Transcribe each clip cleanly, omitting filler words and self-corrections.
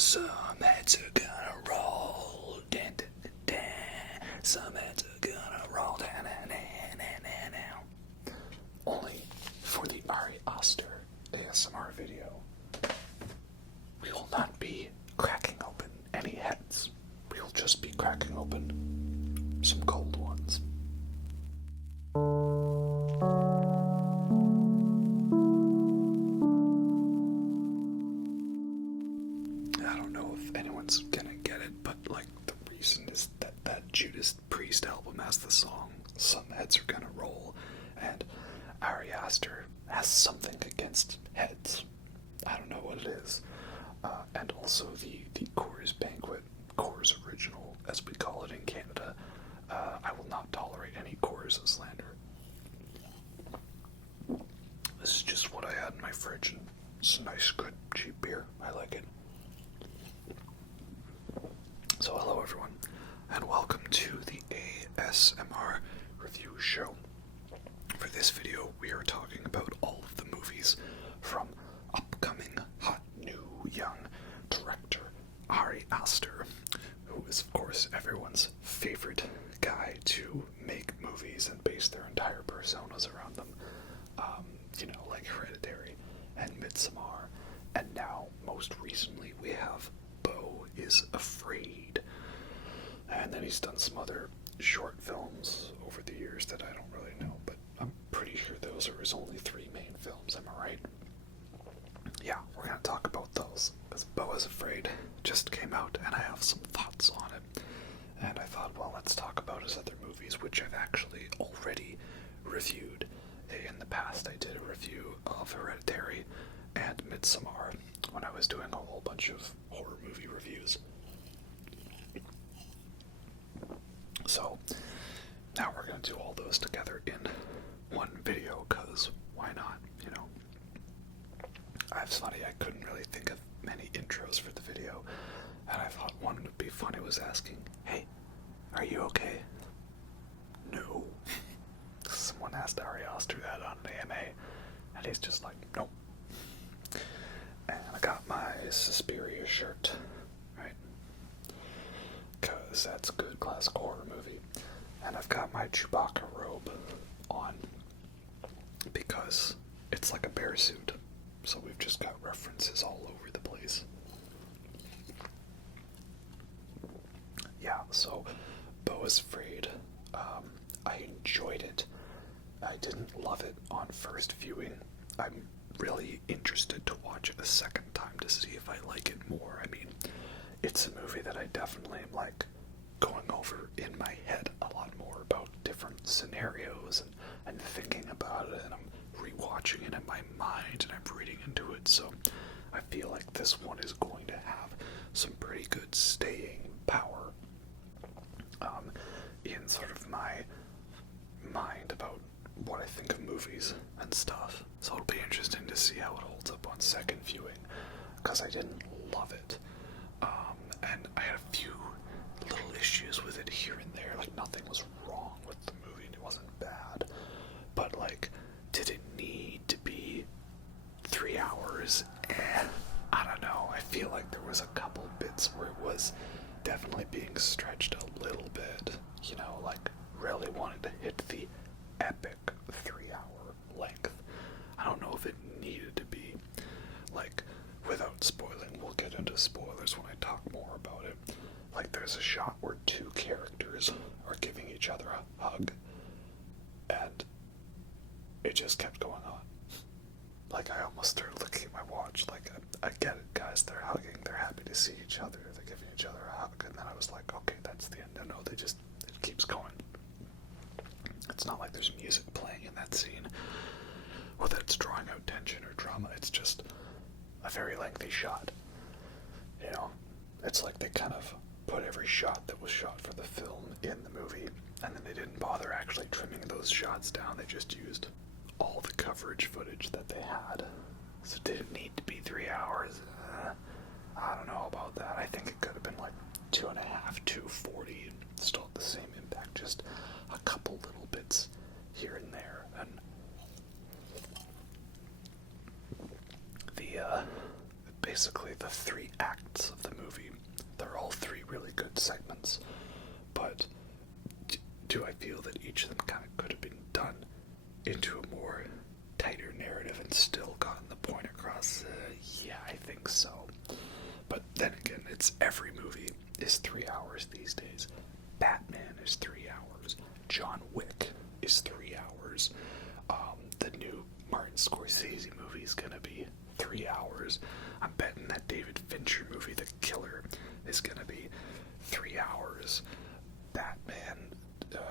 Some heads are gonna roll, dun, dun, dun, dun. Some heads are gonna roll, dun, dun, dun, dun, dun, dun. Only for the Ari Aster ASMR video, we will not be cracking open any heads. We will just be cracking open some cold ones. I don't know if anyone's gonna get it, but like the reason is that Judas Priest album has the song "Some Heads Are Gonna Roll," and Ari Aster has something against heads. I don't know what it is. And also the Coors Banquet, Coors Original, as we call it in Canada. I will not tolerate any Coors slander. This is just what I had in my fridge, and it's a nice, good, cheap beer. I like it. So hello everyone, and welcome to the ASMR review show. For this video, we are talking about all of the movies from upcoming, hot, new, young director Ari Aster, who is of course everyone's favorite guy to make movies and base their entire personas around them. Like Hereditary and Midsommar, and now most recently we have Beau is Afraid. And then he's done some other short films over the years that I don't really know, but I'm pretty sure those are his only three main films, am I right? Yeah, we're going to talk about those, because Beau is Afraid just came out, and I have some thoughts on it. And I thought, well, let's talk about his other movies, which I've actually already reviewed. In the past, I did a review of Hereditary and Midsommar when I was doing a whole bunch of horror movie reviews. So, now we're going to do all those together in one video, because why not, It's funny, I couldn't really think of many intros for the video, and I thought one would be funny was asking, hey, are you okay? No. Someone asked Ari Aster that on an AMA, and he's just like, nope. And I got my Suspiria shirt, right? Because that's a good classic horror movie. And I've got my Chewbacca robe on, because it's like a bear suit. So we've just got references all over the place. Yeah, so Beau is Afraid. I enjoyed it. I didn't love it on first viewing. I'm really interested to watch it a second time to see if I like it more. I mean, it's a movie that I definitely am like going over in my head a lot more about different scenarios and thinking about it, and I'm rewatching it in my mind and I'm reading into it, so I feel like this one is going to have some pretty good staying power in sort of my mind about what I think of movies and stuff. So it'll be interesting to see how it holds up on second viewing, because I didn't love it. And I had a few little issues with it here and there. Like, nothing was wrong with the movie and it wasn't bad. But, like, did it need to be 3 hours? I don't know. I feel like there was a couple bits where it was definitely being stretched a little bit. Like, really wanted to hit the epic 3-hour length. I don't know if it needed to be. Like, without spoiling, we'll get into spoilers when I talk more about it. Like, there's a shot where two characters are giving each other a hug, and it just kept going on. Like, I almost started looking at my watch, like, I get it, guys, they're hugging, they're happy to see each other, they're giving each other a hug, and then I was like, okay, that's the end. No, it keeps going. It's not like there's music playing in that scene, or that it's drawing out tension or drama. It's just a very lengthy shot. It's like they kind of put every shot that was shot for the film in the movie, and then they didn't bother actually trimming those shots down. They just used all the coverage footage that they had. So did it need to be 3 hours? I don't know about that. I think it could have been like 2.5, 2:40, and still had the same impact, just a couple little bits here and there. And basically the 3 acts of the do I feel that each of them kind of could have been done into a more tighter narrative and still gotten the point across? Yeah, I think so. But then again, it's every movie is 3 hours these days. Batman is 3 hours. John Wick is 3 hours. The new Martin Scorsese movie is gonna be 3 hours. I'm betting that David Fincher movie, The Killer, is gonna be 3 hours. Batman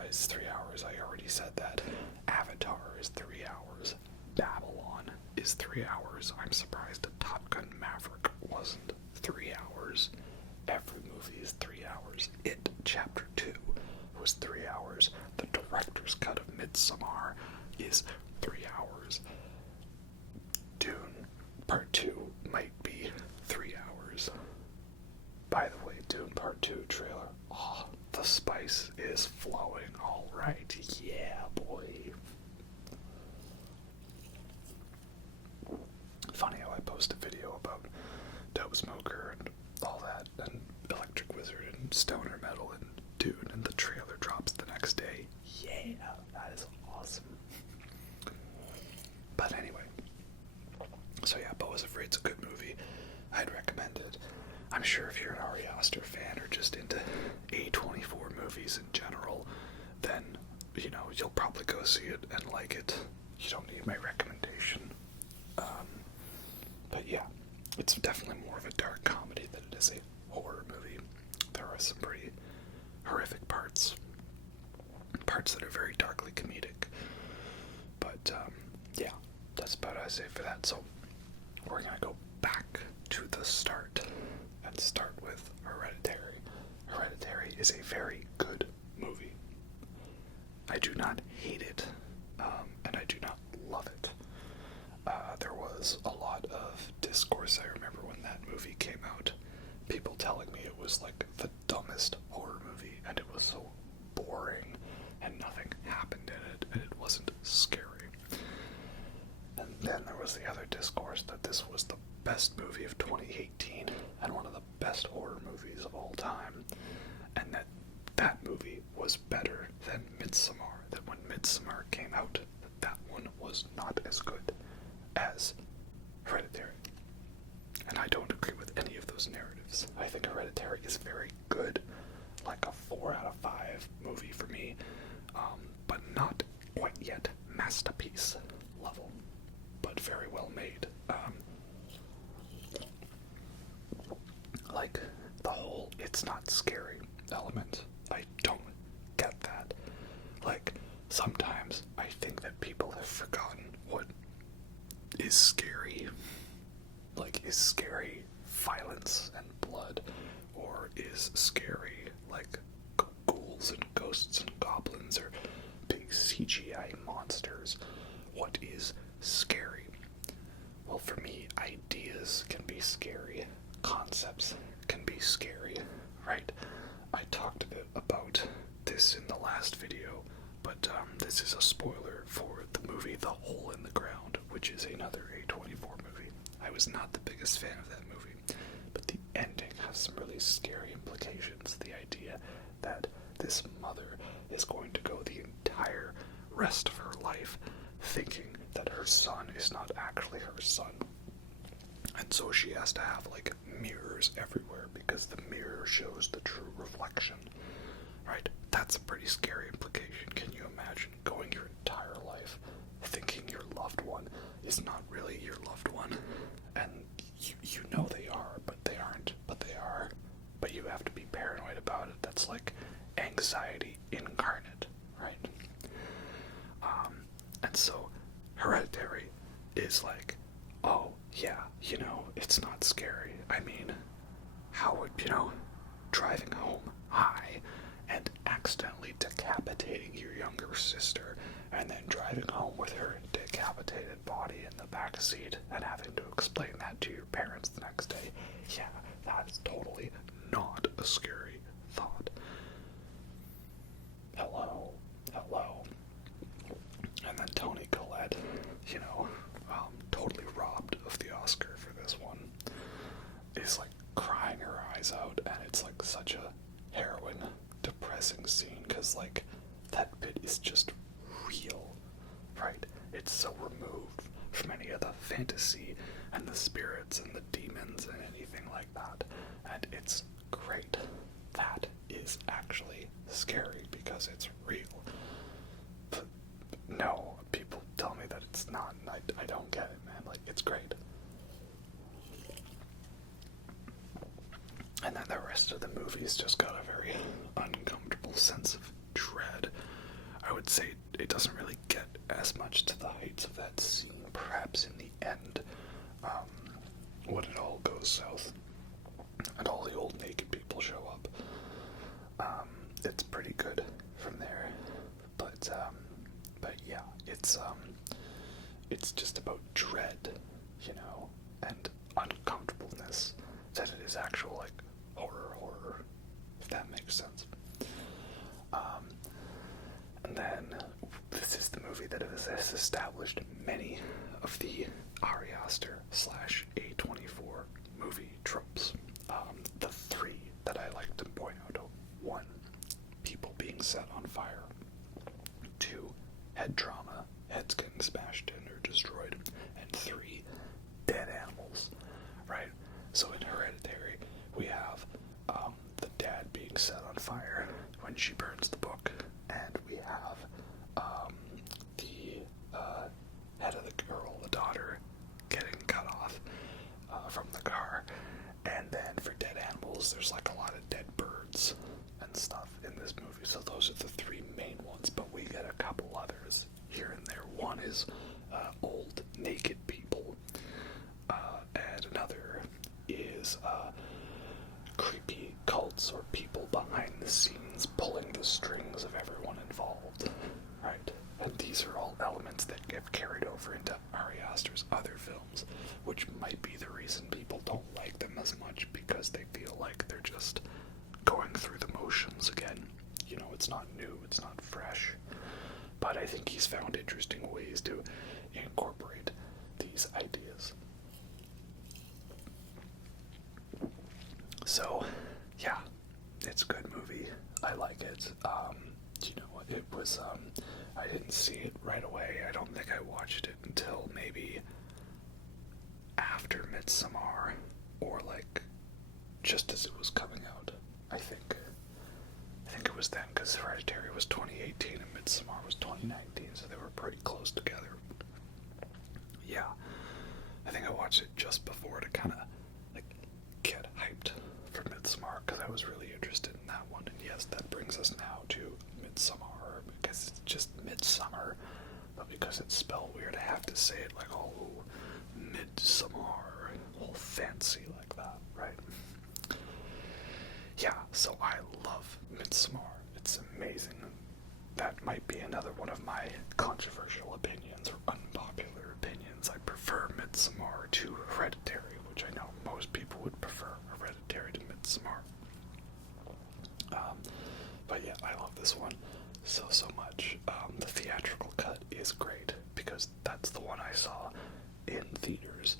is 3 hours. I already said that. Avatar is 3 hours. Babylon is 3 hours. I'm surprised that Top Gun Maverick wasn't 3 hours. Every movie is 3 hours. It, Chapter 2, was 3 hours. The director's cut of Midsommar is 3 hours. Dune Part 2 might be 3 hours. By the way, Dune Part 2 trailer. Oh, the spice is flowing. Alright, yeah, boy. Funny how I post a video about Dope Smoker and all that, and Electric Wizard and Stoner Metal and Dune, and the trailer drops the next day. Yeah, that is awesome. But anyway, so yeah, Beau is Afraid's a good movie. I'd recommend it. I'm sure if you're an Ari Aster fan or just into A24 movies in general, then, you know, you'll probably go see it and like it. You don't need my recommendation. But yeah, it's definitely more of a dark comedy than it is a horror movie. There are some pretty horrific parts that are very darkly comedic. But yeah, that's about what I say for that. So we're gonna go back to the start and start with Hereditary. Hereditary is a very good movie. I do not hate it, and I do not love it. There was a lot of discourse, I remember when that movie came out, people telling me it was like the dumbest horror movie, and it was so boring, and nothing happened in it, and it wasn't scary. And then there was the other discourse that this was the best movie of 2018, and one of the best horror movies of all time, and that movie was better than Midsommar, that when Midsommar came out, that one was not as good as Hereditary. And I don't agree with any of those narratives. I think Hereditary is very good, like a 4 out of 5 movie for me, but not quite yet masterpiece level, but very well made. Like the whole it's not scary element, I don't get that. Like, sometimes I think that people have forgotten what is scary. Like, is scary violence and blood, or is scary like ghouls and ghosts and goblins or big CGI monsters? What is scary? Well, for me, ideas can be scary. Concepts can be scary, right? I talked a bit about this in the last video, but this is a spoiler for the movie The Hole in the Ground, which is another A24 movie. I was not the biggest fan of that movie, but the ending has some really scary implications. The idea that this mother is going to go the entire rest of her life thinking that her son is not actually her son. And so she has to have, like, mirrors everywhere because the mirror shows the true reflection, right? That's a pretty scary implication. Can you imagine going your entire life thinking your loved one is not really your loved one? And you know they are, but they aren't, but they are. But you have to be paranoid about it. That's like anxiety incarnate, right? And so Hereditary is like, oh, yeah, you know, it's not scary. I mean, how would, you know, driving home high and accidentally decapitating your younger sister and then driving home with her decapitated body in the back seat and having to explain that to your parents the next day. Yeah, that is totally not a scary thought. Hello. And then Toni Collette, you know, totally robbed of the Oscar for this one, is like crying her eyes out, and it's like such a harrowing, depressing scene, because like that bit is just real, right? It's so removed from any of the fantasy and the spirits and the demons and anything like that, and it's great. That is actually scary because it's real. But no, people tell me that it's not, and I don't get it, man. Like, it's great. And then the rest of the movie's just got a very uncomfortable sense of dread. I would say it doesn't really get as much to the heights of that scene, perhaps in the end, when it all goes south and all the old naked people show up. It's pretty good from there, but yeah, it's just about dread, you know, and uncomfortableness, that it is actual, like, horror, if that makes sense. And then this is the movie that has established many of the Ari Aster / A24 movie tropes. The three that I like to point out are: 1, people being set on fire; 2, head trauma, heads getting smashed in or destroyed; and 3, dead animals, right? So in Hereditary, we have the dad being set on fire when she burns the book, and we have the head of the girl, the daughter, getting cut off from the car. And then for dead animals, there's like a lot of dead birds and stuff in this movie. So those are the 3 main ones, but we get a couple others here and there. One is old naked people, and another is creepy cults or people behind the scenes pulling the strings of everyone involved, right? And these are all elements that get carried over into Ari Aster's other films, which might be the reason people don't like them as much, because they feel like they're just going through the motions again. You know, it's not new, it's not fresh. But I think he's found interesting ways to incorporate these ideas. So, yeah, it's a good movie. I like it. You know, it was, I didn't see it right away. I don't think I watched it until maybe after Midsommar, or like just as it was coming out. I think it was then, because Hereditary was 2018 and Midsommar was 2019, so they were pretty close together. Yeah, I think I watched it just before to kind of like get hyped for Midsommar, because I was really interested in that one. And yes, that brings us now to Midsommar, because it's just Midsommar, but because it's spelled weird, I have to say it like, oh, Midsommar, all fancy like that, right? Yeah, so I love Midsommar. It's amazing. That might be another one of my controversial opinions or unpopular opinions. I prefer Midsommar to Hereditary, which I know most people would prefer Hereditary to Midsommar. But yeah, I love this one so much. The theatrical cut is great, because that's the one I saw in theaters.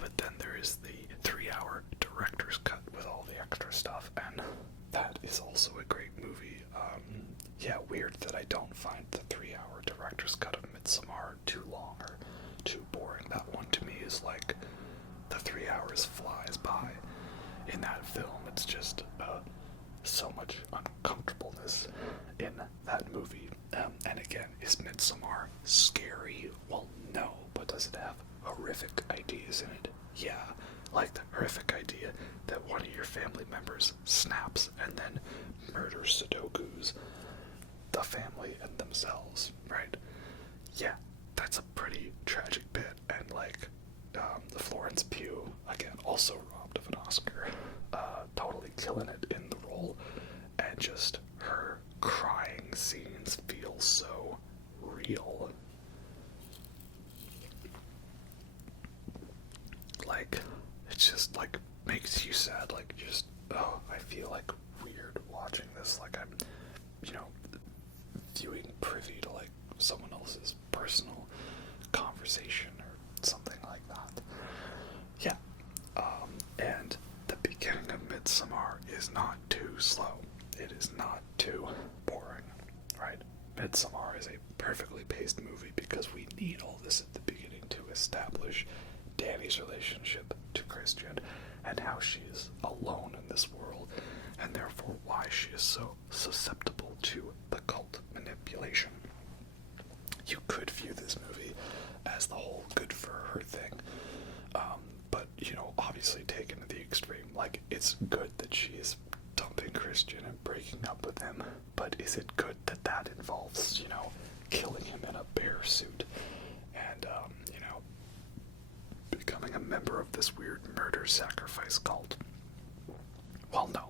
But then there is the 3-hour director's cut with all the extra stuff, and that is also a great movie. Yeah, weird that I don't find the 3-hour director's cut of Midsommar too long or too boring. That one to me is like the 3 hours flies by in that film. It's just so much uncomfortableness in that movie. And again, is Midsommar scary? Well, no, but does it have horrific ideas in it? Yeah, like the horrific idea that one of your family members snaps and then murders Sudokus the family and themselves, right? Yeah, that's a pretty tragic bit. And like the Florence Pugh, again, also robbed of an Oscar, totally killing it in the role, and just her crying scenes feel so real. Like, it just like makes you sad. Like, just, oh, I feel like weird watching this. Like, I'm, you know, viewing privy to like someone else's personal conversation or something like that. Yeah. And the beginning of Midsommar is not too slow. It is not too boring. Midsommar is a perfectly paced movie because we need all this at the beginning to establish Danny's relationship to Christian and how she is alone in this world, and therefore why she is so susceptible to the cult manipulation. You could view this movie as the whole good for her thing, but, obviously taken to the extreme. Like, it's good that she is dumping Christian and breaking up with him, but is it good that that involves, killing him in a bear suit and, becoming a member of this weird murder sacrifice cult? Well, no,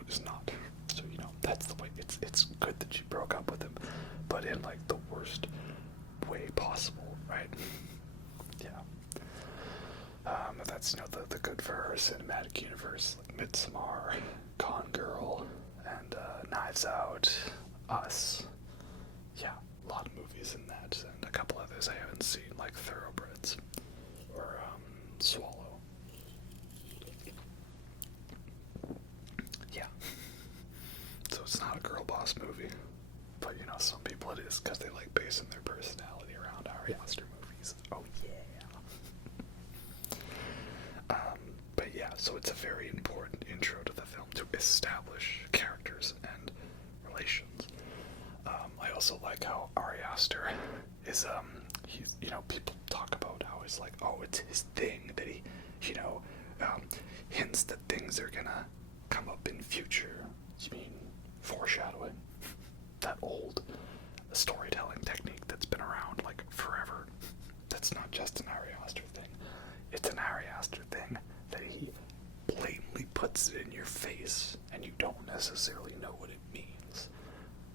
it is not. So, that's the way. It's good that she broke up with him, but in, like, the worst way possible, right? Yeah. That's, the good for her cinematic universe, like Midsommar, Gone Girl, and Knives Out, Us. Yeah, a lot of movies in that, and a couple others I haven't seen, like Thoroughbreds or Swallow. Yeah. So it's not a girl boss movie, but some people it is because they like basing their personality around Ari Aster movies. Oh yeah. But yeah, so it's a very important intro to the film to establish characters and relations. I also like how Ari Aster is, he's, people talk about how it's like, oh, it's his thing that he, hints that things are gonna come up in future. You mean foreshadowing? That old storytelling technique that's been around, like, forever. That's not just an Ari Aster thing. It's an Ari Aster thing that he blatantly puts it in your face and you don't necessarily know what it means,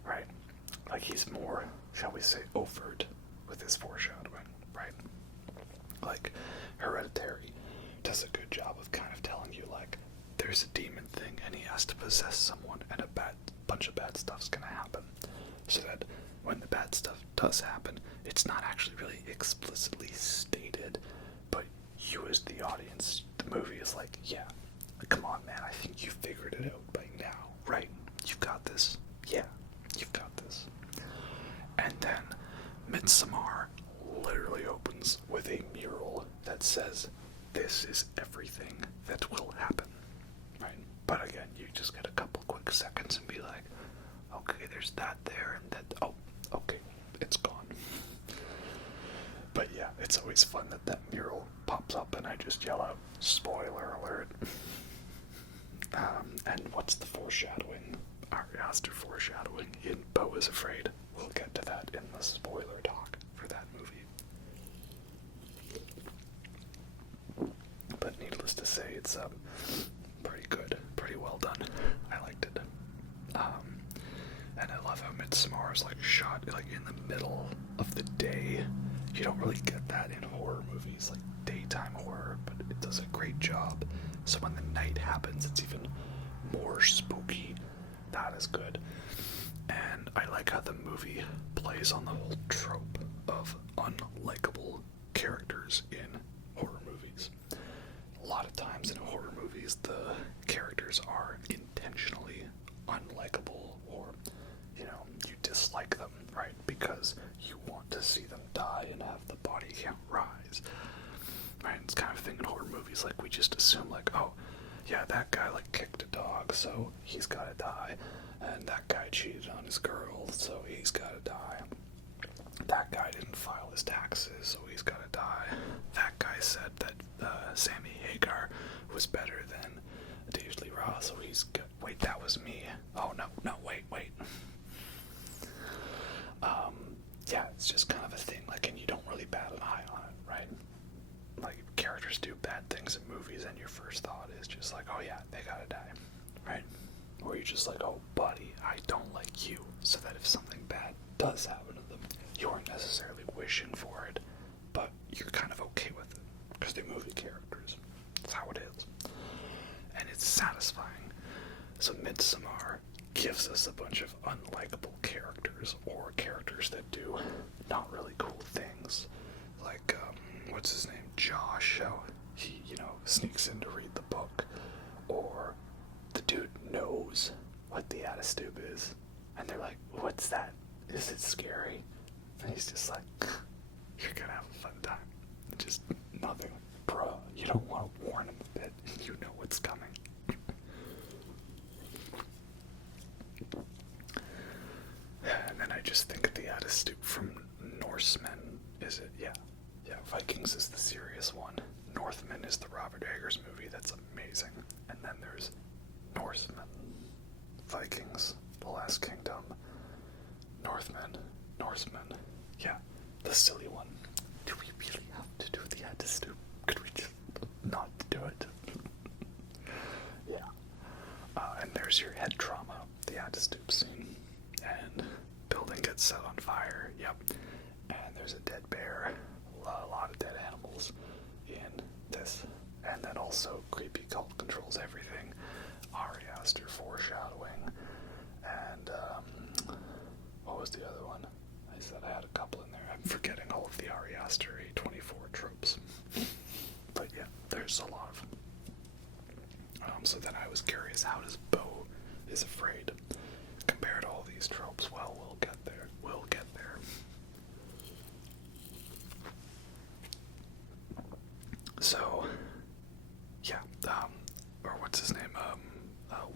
right? Like, he's more, shall we say, overt with his foreshadowing, right? Like, Hereditary does a good job of kind of telling you, like, there's a demon thing and he has to possess someone and a bunch of bad stuff's gonna happen, so that when the bad stuff does happen, it's not actually really explicitly stated, but you as the audience, the movie is like, yeah, come on, man, I think you figured it out by now, right? You've got this. Yeah, you've got this. And then Midsommar literally opens with a mural that says, this is everything that will happen, right? But again, you just get a couple quick seconds and be like, okay, there's that there, and that, oh, okay, it's gone. But yeah, it's always fun that mural pops up and I just yell out, spoiler alert. And what's the foreshadowing? Ari Aster foreshadowing in Beau is Afraid. We'll get to that in the spoiler talk for that movie. But needless to say, it's pretty good, pretty well done. I liked it. And I love how Midsommar is like shot like in the middle of the day. You don't really get that in horror movies, like daytime horror, but it does a great job. So when the night happens, it's even more spooky. That is good. And I like how the movie plays on the whole trope of unlikable characters in horror movies. A lot of times in horror movies, the characters are intentionally unlikable, or, you dislike them, right? Because you want to see them die and have the body count rise. Right? It's kind of a thing in horror movies, like we just assume, like, oh, yeah, that guy like kicked a dog, so he's gotta die. And that guy cheated on his girl, so he's gotta die. That guy didn't file his taxes, so he's gotta die. That guy said that Sammy Hagar was better than David Lee Roth, so he's good. Wait, that was me. Oh, no, wait. Yeah, it's just kind of a thing, like, and you don't really bat an eye on it, right? Like, characters do bad things in movies, and your first thought is just like, oh yeah, they gotta die, right? Or you're just like, oh buddy, I don't like you, so that if something bad does happen to them, you aren't necessarily wishing for it, but you're kind of okay with it, because they're movie characters. That's how it is. And it's satisfying. So Midsommar gives us a bunch of unlikable characters, or characters that do not really cool things. Like, what's his name? Josh, how he, sneaks in to read the book. Or the dude knows what the Adastube is. And they're like, what's that? is it scary? And he's just like, you're gonna have a fun time. Just nothing. Bruh, you don't want to warn him a bit. You know what's coming. And then I just think of the Attitude from Norsemen. Is it? Yeah. Yeah, Vikings is the serious one. Northman is the Robert Eggers movie. That's amazing. And then there's Norsemen. Vikings, The Last Kingdom. Norsemen. Yeah, the silly one. Do we really have to do the Attitude? Could we just not do it? Yeah. And there's your head trauma, the Attitude scene. And building gets set on fire. Yep. And there's a dead bear. A lot of dead animals in this. And then also creepy cult controls everything. Ari Aster foreshadowing. And what was the other one? I said I had a couple in there. I'm forgetting all of the Ari Aster A24 tropes. But yeah, there's a lot of them. So then I was curious, how does Beau is Afraid compare to all these tropes? Well, we'll get there. We'll get there. So, yeah, or what's his name?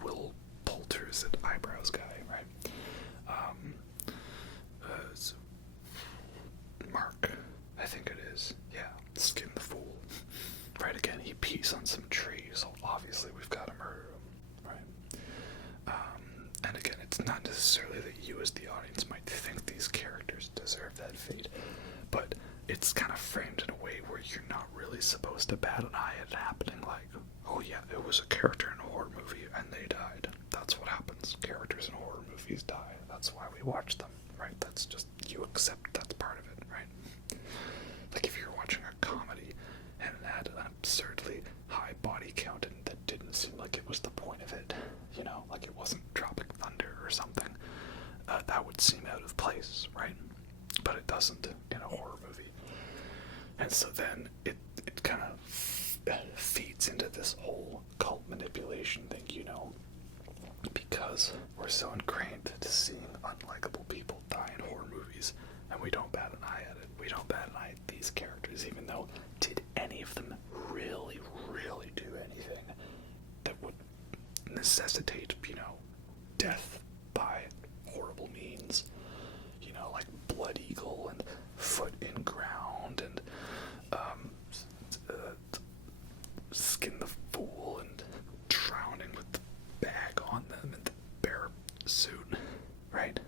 Will Poulter's an eyebrows guy, right? Mark, I think it is. Yeah, Skin the Fool. Right, again, he pees on some tree, so obviously we've got to murder him, right? And again, it's not necessarily that you as the audience might think these characters deserve that fate, but it's kind of framed in a way where you're not really supposed to bat an eye at it happening, like, oh yeah, it was a character in a horror movie and they died. That's what happens. Characters in horror movies die. That's why we watch them, right? That's just, you accept that's part of it, right? Like if you're watching a comedy and it had an absurdly high body count and that didn't seem like it was the point of it, you know, like it wasn't Tropic Thunder or something, that would seem out of place, right? But it doesn't in a horror movie. And so then it kind of feeds into this whole cult manipulation thing, you know, because we're so ingrained to seeing unlikable people die in horror movies, and we don't bat an eye at it. We don't bat an eye at these characters, even though did any of them really, really do anything that would necessitate, you know, death by horrible means, you know, like Blood Eagle and Foot in Ground and Skin the Fool and drowning with the bag on them and the bear suit, right?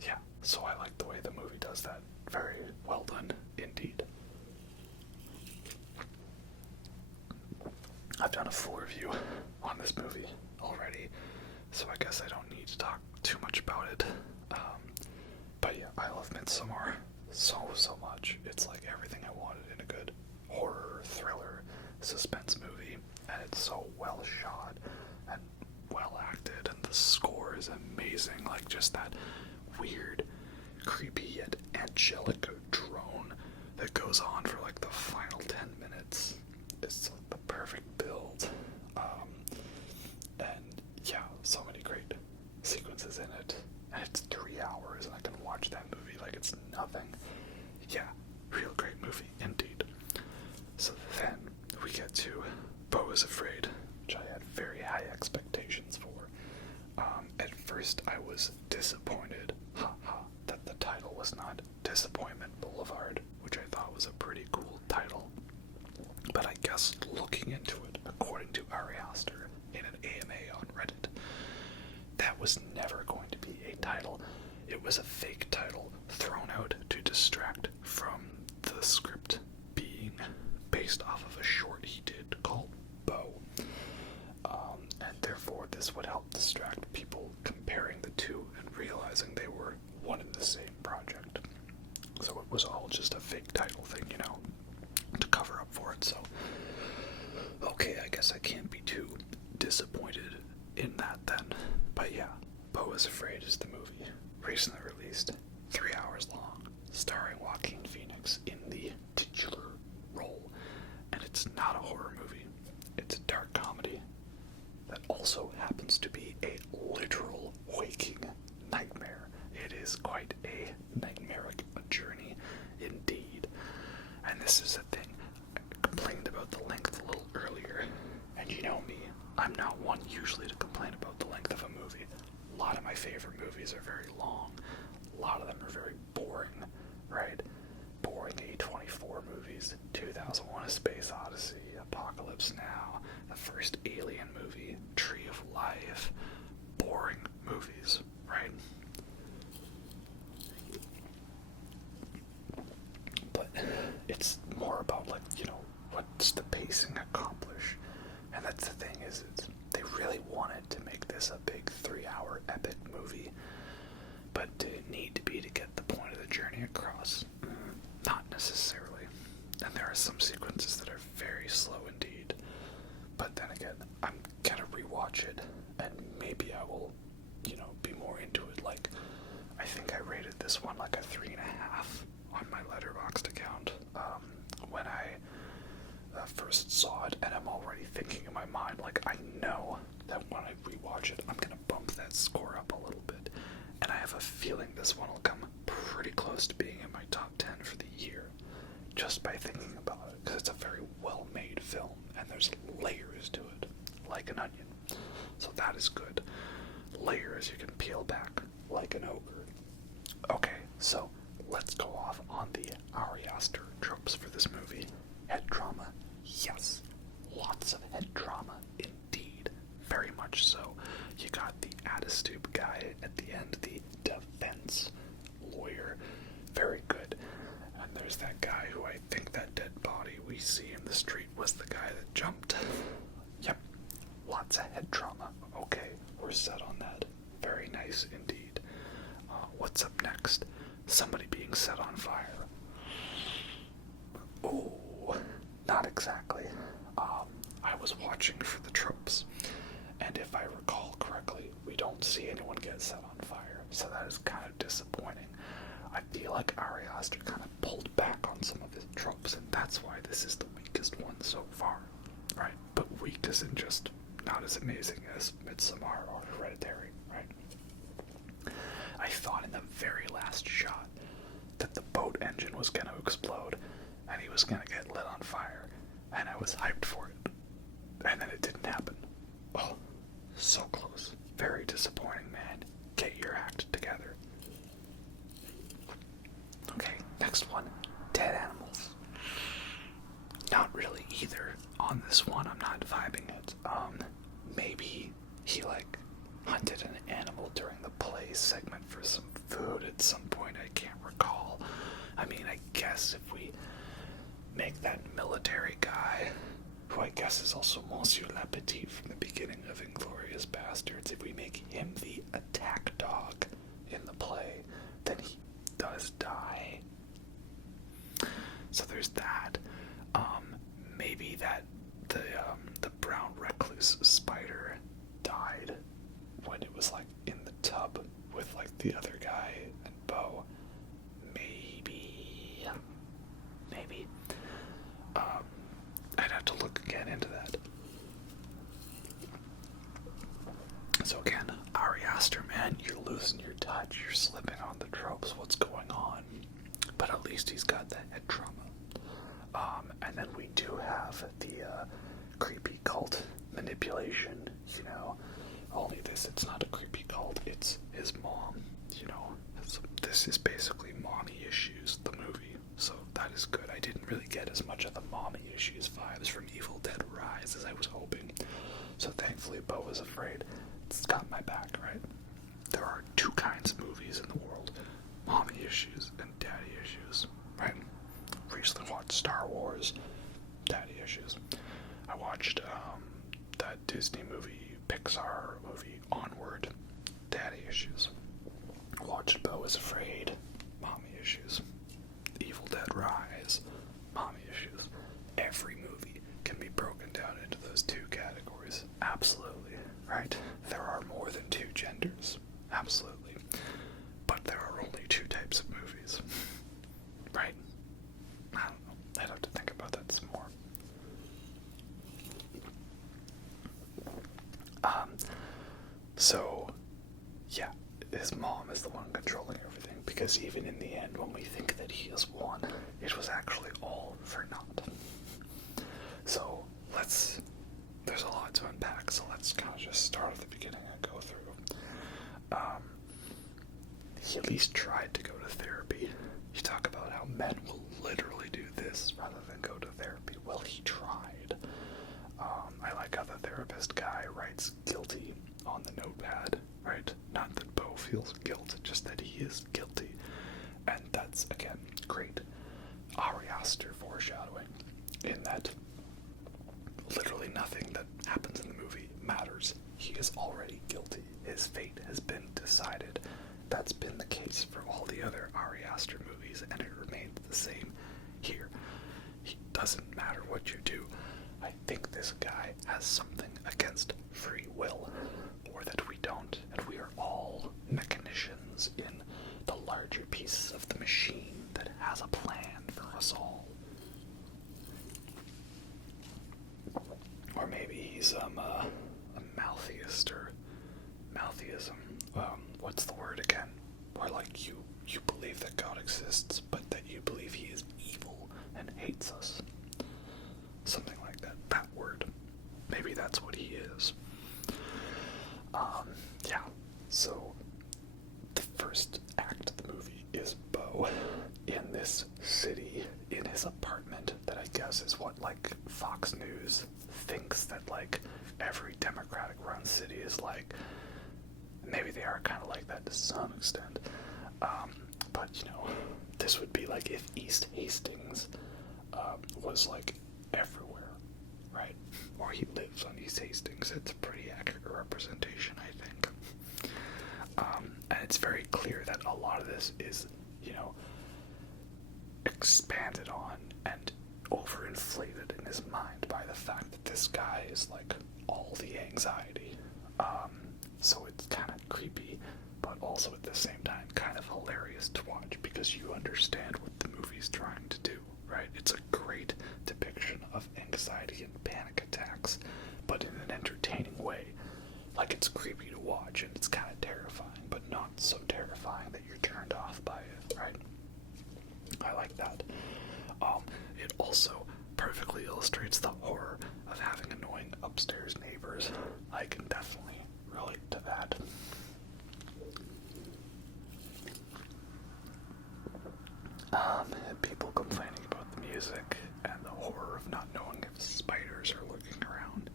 Yeah, so I like the way the movie does that. Very well done indeed. I've done a full review on this movie already, so I guess I don't need to talk too much about it. But yeah, I love Midsommar so much. It's like everything I wanted in a good horror, thriller, suspense movie, and it's so well shot and well acted, and the score is amazing. Like just that weird, creepy yet angelic drone that goes on for like the final 10 minutes. It's like the perfect build. And yeah, so many great sequences in it. And it's 3 hours, and I can watch that movie like it's nothing. Yeah, real great movie indeed. So then we get to Beau is Afraid, which I had very high expectations for. At first I was disappointed, that the title was not Disappointment Boulevard, which I thought was a pretty cool title. But I guess looking into it, according to Ari Aster in an AMA on Reddit, that was never going to be a title. It was a fake title thrown out to distract from the script being based off of a short he did called Beau. And therefore this would help distract people comparing the two and realizing they were one and the same project. So it was all just a fake title thing, you know, to cover up for it. So, okay, I guess I can't be too disappointed in that then. But yeah, Beau is Afraid is the movie. Recently released, 3 hours long, starring Joaquin Phoenix in the titular role. And it's not a horror movie. It's a dark comedy that also happens to be a literal waking nightmare. It is quite a nightmaric journey indeed. And this is the thing, I complained about the length a little earlier, and you know me, I'm not one usually to complain about the length of a movie. A lot of my favorite movies are very long. A lot of them are very boring, right? Boring A24 movies, 2001: A Space Odyssey, Apocalypse Now, the first Alien movie, Tree of Life. Boring movies, right? But it's more about, like, you know, what's the pacing accomplish? And that's the thing, is they really wanted to make this a big 3-hour epic movie, but did it need to be to get the point of the journey across? Not necessarily. And there are some sequences that are very slow indeed. But then again, I'm gonna rewatch it, and maybe I will, you know, be more into it. Like, I think I rated this one like a 3.5 on my Letterboxd account when I first saw it, and I'm already thinking in my mind, like, I know that when I rewatch it, I'm gonna bump that score up a little bit, and I have a feeling this one will come pretty close to being in my top 10 for the year, just by thinking about it, because it's a very well-made film, and there's layers to it, like an onion, so that is good. Layers you can peel back like an ogre. Okay, so let's go off on the Ari Aster tropes for this movie. Head trauma, yes. Lots of head trauma, indeed. Very much so. You got the Adistoop guy at the end, the defense lawyer. Very good. And there's that guy who, I think that dead body we see in the street was the guy that jumped. Yep. Lots of head trauma. Okay, we're set on that. Very nice indeed. What's up next? Somebody being set on fire. Ooh, not exactly. I was watching for the tropes, and if I recall correctly, we don't see anyone get set on fire, so that is kind of disappointing. I feel like Ari Aster kind of pulled back on some of his tropes, and that's why this is the weakest one so far, right? But weak isn't just not as amazing as Midsommar or Hereditary, right? I thought in the very last shot that the boat engine was going to explode, and he was going to get lit on fire, and I was hyped for it, and then it didn't happen. Oh, so close. Very disappointing, man. Get your act together. Okay, next one. Dead animals. Not really either on this one. I'm not vibing it. Maybe he, like, hunted an animal during the play segment for some food at some point. I can't recall. I mean, I guess if we make that military guy, who I guess is also Monsieur Lapetit from the beginning of Inglourious Bastards, if we make him the attack dog in the play, then he does die. So there's that. Maybe that the brown recluse spider died when it was, like, in the tub with, like, the other guy and Beau. Maybe. I'd have to look again into that. So again, Ari Aster, man, you're losing your touch. You're slipping on the tropes. What's going on? But at least he's got that head trauma. And then we do have the creepy cult manipulation, you know. Only it's not a creepy cult, it's his mom, you know. This is basically mommy issues, the movie. So that is good. I didn't really get as much of the mommy issues vibes from Evil Dead Rise as I was hoping. So thankfully Beau is afraid. It's got my back, right? There are two kinds of movies in the world. Mommy issues and daddy issues, right? Recently watched Star Wars, daddy issues. I watched that Disney movie, Pixar movie, Onward, daddy issues. Watched Beau is Afraid, mommy issues. Evil Dead Rise, mommy issues. Every movie can be broken down into those two categories. Absolutely, right? There are more than two genders. Absolutely. But there are only two types of movies. Right? I don't know. I'd have to think about that some more. So, yeah, his mom is the one controlling everything, because even in the end, when we think that he has won, it was actually all for naught. So there's a lot to unpack, so let's kind of just start at the beginning and go through. He at least tried to go to therapy. You talk about how men will literally do this rather than go to therapy. Well, he tried. I like how the therapist guy writes guilty on the notepad, right? Not that Beau feels guilt, just that he is guilty. And that's, again, great Ari Aster foreshadowing, in that literally nothing that happens in the movie matters. He is already guilty. His fate has been decided. That's been the case for all the other Ari Aster movies, and it remains the same here. It doesn't matter what you do. I think this guy has something against free will, or that we don't, and we are all mechanicians in the larger pieces of the machine that has a plan for us all. Or maybe he's a maltheist, or maltheism. What's the word again? Or like you believe that God exists, but that you believe he is evil and hates us. Something like that. That word. Maybe that's what he is. Yeah. So the first act of the movie is Beau in this city, in his apartment, that I guess is what, like, Fox News thinks that, like, every Democratic run city is like. Maybe they are kind of like that to some extent. But, you know, this would be like if East Hastings was, like, everywhere, right? Or he lives on East Hastings. It's a pretty accurate representation, I think. And it's very clear that a lot of this is, you know, expanded on and overinflated in his mind by the fact that this guy is, like, all the anxiety. So it's kind of creepy, but also at the same time kind of hilarious to watch, because you understand what the movie's trying to do, right? It's a great depiction of anxiety and panic attacks, but in an entertaining way. Like, it's creepy to watch, and it's kind of terrifying, but not so terrifying that you're turned off by it, right? I like that. It also perfectly illustrates the horror of having annoying upstairs neighbors. I can definitely relate to that. People complaining about the music and the horror of not knowing if spiders are lurking around.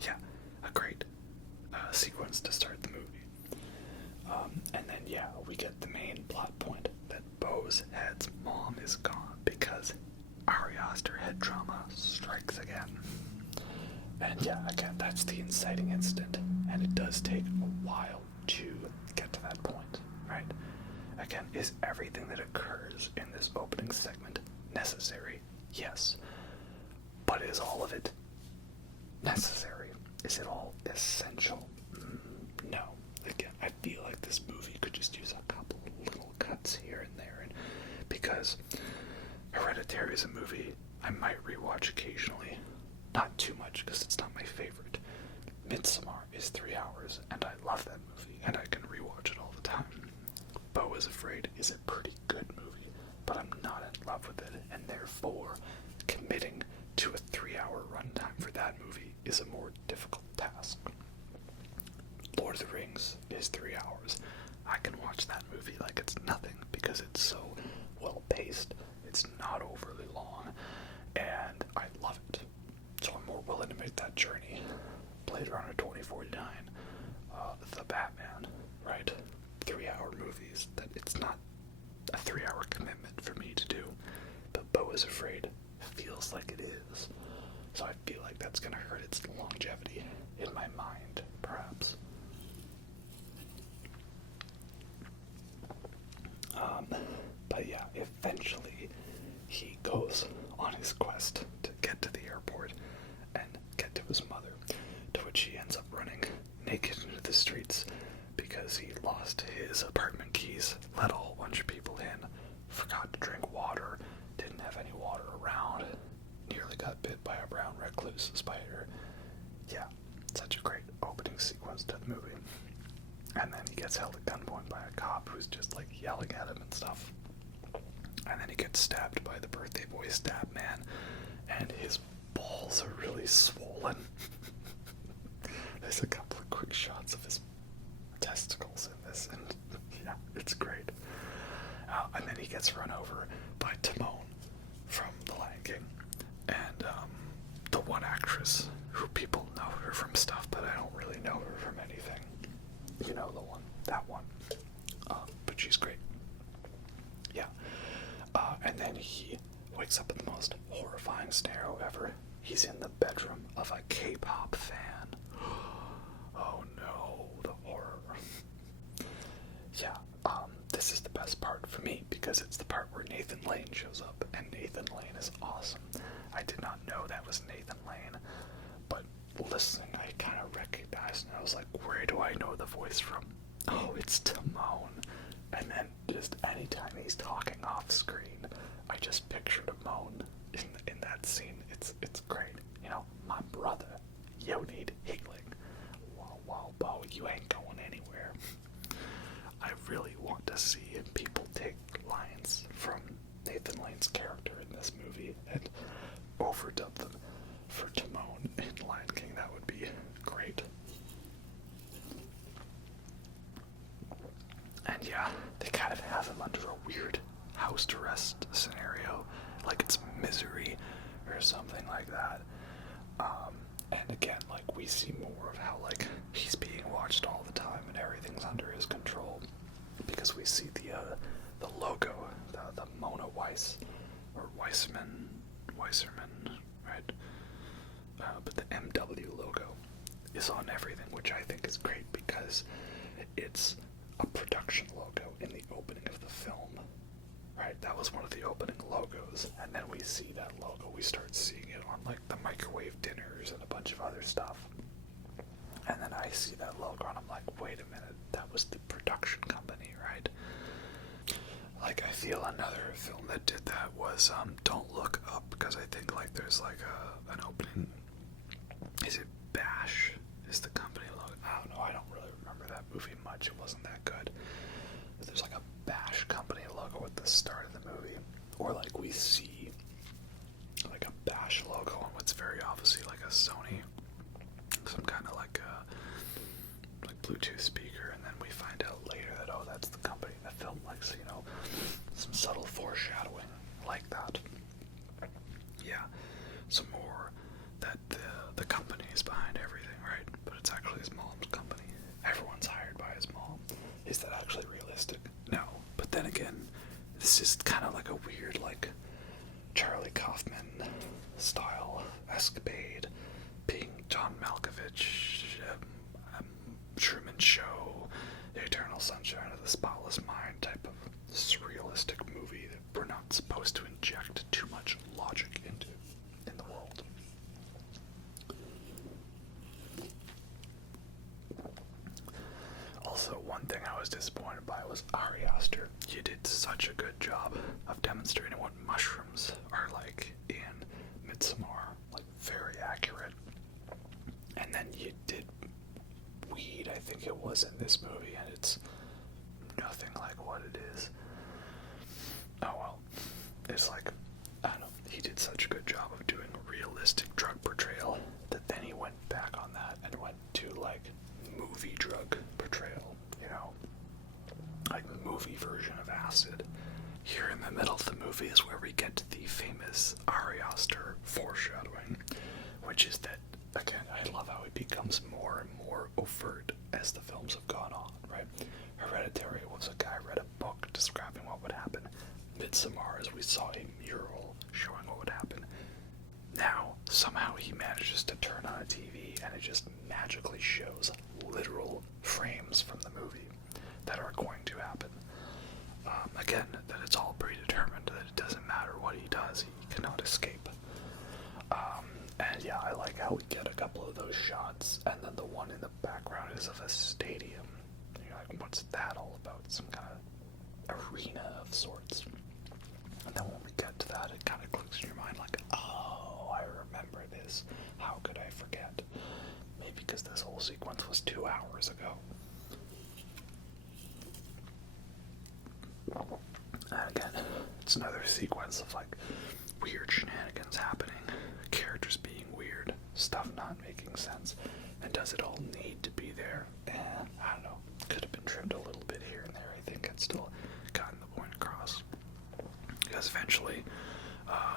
Yeah, a great sequence to start the movie. And then, yeah, we get the main plot point that Beau's head's mom is gone because Ari Aster head trauma strikes again. And yeah, again, that's the inciting incident, and it does take a while to get to that point, right? Again, is everything that occurs in this opening segment necessary? Yes. But is all of it necessary? Is it all essential? No. Again, I feel like this movie could just use a couple little cuts here and there, and because Hereditary is a movie I might rewatch occasionally. Not too much, because it's not my favorite. Midsommar is 3 hours, and I love that movie, and I can rewatch it all the time. Beau is Afraid is a pretty good movie, but I'm not in love with it, and therefore committing to a 3-hour runtime for that movie is a more difficult task. Lord of the Rings is 3 hours. I can watch that movie like it's nothing, because it's so well paced, it's not overly long, and I love it. So I'm more willing to make that journey. Blade Runner 2049, The Batman, right? 3-hour movies. That it's not a 3-hour commitment for me to do. But Beau is Afraid feels like it is. So I feel like that's going to hurt its longevity in my mind, perhaps. But yeah, eventually he goes on his quest to get to the airport and get to his mother, to which he ends up running naked into the streets because he lost his apartment keys, let a whole bunch of people in, forgot to drink water, didn't have any water around, nearly got bit by a brown recluse spider. Yeah, such a great opening sequence to the movie. And then he gets held at gunpoint by a cop who's just like yelling at him and stuff. And then he gets stabbed by the birthday boy stab man, and his balls are really swollen. There's a couple of quick shots of his testicles in this, and yeah, it's great. And then he gets run over by Timon from The Lion King, and the one actress who people know her from stuff, but I don't really know her from anything. You know the one, that one. But she's great. Yeah. And then he wakes up in the most horrifying scenario ever. He's in the bedroom of a K-pop fan. Oh no, the horror. Yeah, this is the best part for me because it's the part where Nathan Lane shows up, and Nathan Lane is awesome. I did not know that was Nathan Lane, but listening, I kind of recognized, and I was like, where do I know the voice from? Oh, it's Timon. And then just anytime he's talking off screen, I just picture Timon in that scene. It's great. You know, my brother, you need healing. Wow, Beau, you ain't going anywhere. I really want to see people take lines from Nathan Lane's character in this movie and overdub them for Timon in Lion King. That would be great. And yeah, they kind of have him under a weird house arrest scenario, like it's Misery or something like that. And again, like, we see more of how, like, he's being watched all the time and everything's under his control, because we see the logo, the Mona Weiss, or Weisserman, right? But the MW logo is on everything, which I think is great because it's a production logo in the opening of the film, right? That was one of the opening logos, and then we see that logo, we start seeing it on like the microwave dinners and a bunch of other stuff, and then I see that logo and I'm like, wait a minute, that was the production company, right? Like, I feel another film that did that was Don't Look Up, because I think like there's like an opening, is it Bash is the company logo? I don't know, I don't really remember that movie much, it wasn't that good. But there's like a Bash company logo at the start of the movie, or like we see like a Bash logo on what's very obviously like a Sony, some kind of like Bluetooth speaker, and then we find out later that, oh, that's the company that filmed, like, so, you know, some subtle foreshadowing like that. Yeah, some more that the company is behind everything, right? But it's actually his mom's company. Everyone's hired by his mom. Is that actually realistic? No. But then again, this is kind of like a weird, like, Charlie Kaufman style escapade, being John Malkovich, Truman Show, The Eternal Sunshine of the Spotless Mind type of surrealistic movie that we're not supposed to inject too much logic into in the world. Also, one thing I was disappointed by was Ari Aster. You did such a good job of demonstrating what mushrooms are like in Midsommar, like very accurate. And then you did weed, I think it was, in this movie, and it's nothing like what it is. Oh well, it's like, I don't know, he did such a good job of doing a realistic drug portrayal that then he went back on that and went to like movie drug portrayal, you know, like movie version of acid. Here in the middle of the movie is where we get to the famous Ari Aster foreshadowing, which is that, again, I love how it becomes more and more overt as the films have gone on, right? Hereditary was a guy read a book describing what would happen. Midsommar, as we saw a mural showing what would happen. Now, somehow he manages to turn on a TV and it just magically shows literal frames from the movie that are going to happen. Again, that it's all predetermined, that it doesn't matter what he does, he cannot escape. And yeah, I like how we get a couple of those shots, and then the one in the background is of a stadium. And you're like, what's that all about? Some kind of arena of sorts. And then when we get to that, it kind of clicks in your mind like, oh, I remember this. How could I forget? Maybe because this whole sequence was 2 hours ago. again, it's another sequence of like weird shenanigans happening, characters being weird, stuff not making sense, and does it all need to be there? I don't know. Could have been trimmed a little bit here and there. I think I'd still gotten the point across. Because eventually,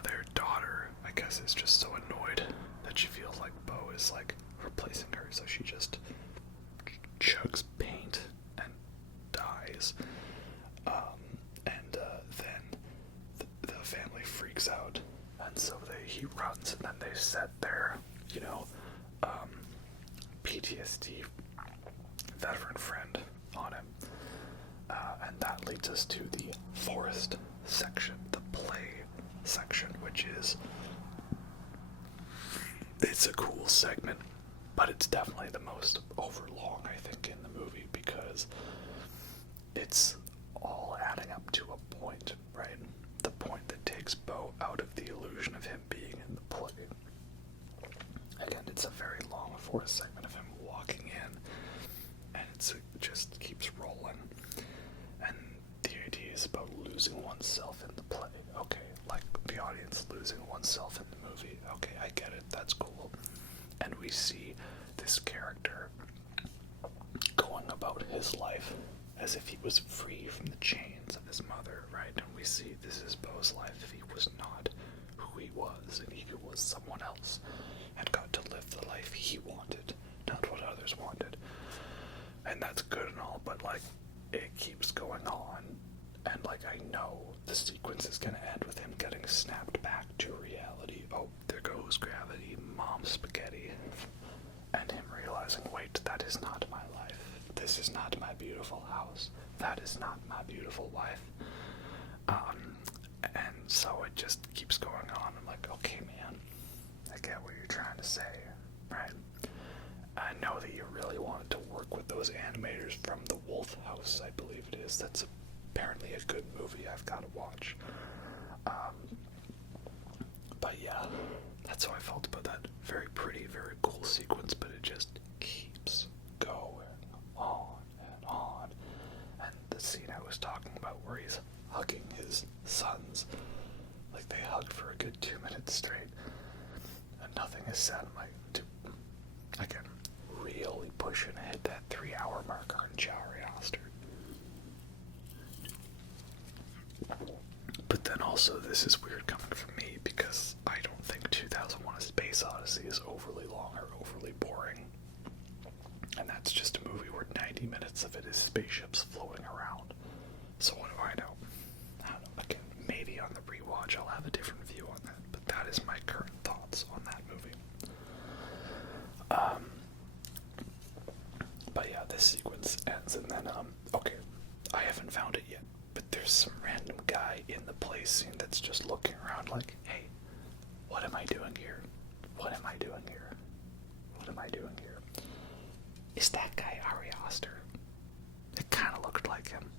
their daughter, I guess, is just so annoyed that she feels like Beau is like replacing her, so she just chugs paint and dies. Then the family freaks out, and so he runs, and then they set their, PTSD veteran friend on him. And that leads us to the forest section, the play section, which it's a cool segment, but it's definitely the most overlong, I think, in the movie, because it's all adding up to a point, right? The point that takes Beau out of the illusion of him being in the play. Again, it's a very long forest segment of him walking in, and it just keeps rolling. And the idea is about losing oneself in the play. Okay, like the audience losing oneself in the movie. Okay, I get it, that's cool. And we see this character going about his life as if he was free from the chains of his mother, right? And we see this is Beau's life if he was not who he was, and he was someone else, and got to live the life he wanted, not what others wanted. And that's good and all, but like, it keeps going on, and like, I know the sequence is gonna end with him getting snapped back to reality. Oh, there goes gravity, mom spaghetti, and him realizing, wait, that is not my life. This is not my beautiful house. That is not my beautiful wife. And so it just keeps going on. I'm like, okay, man, I get what you're trying to say, right? I know that you really wanted to work with those animators from the Wolf House, I believe it is. That's apparently a good movie I've got to watch. But yeah, that's how I felt about that very pretty, very cool sequence, but it just keeps going on and on. And the scene I was talking about where he's hugging his sons, like they hugged for a good 2 minutes straight, and nothing is said. I'm like, dude, again, really pushing to hit that 3-hour marker on Ari Aster. But then also, this is weird coming from me, because I don't think 2001: A Space Odyssey is overly long or overly boring. And that's just a movie where 90 minutes of it is spaceships floating around. So what do I know? I don't know. Again, maybe on the rewatch I'll have a different view on that, but that is my current thoughts on that movie. But yeah, this sequence ends, and then, okay, I haven't found it yet, but there's some random guy in the play scene that's just looking around like, hey, what am I doing here? What am I doing here? What am I doing here? Is that guy Ari Aster? It kind of looked like him.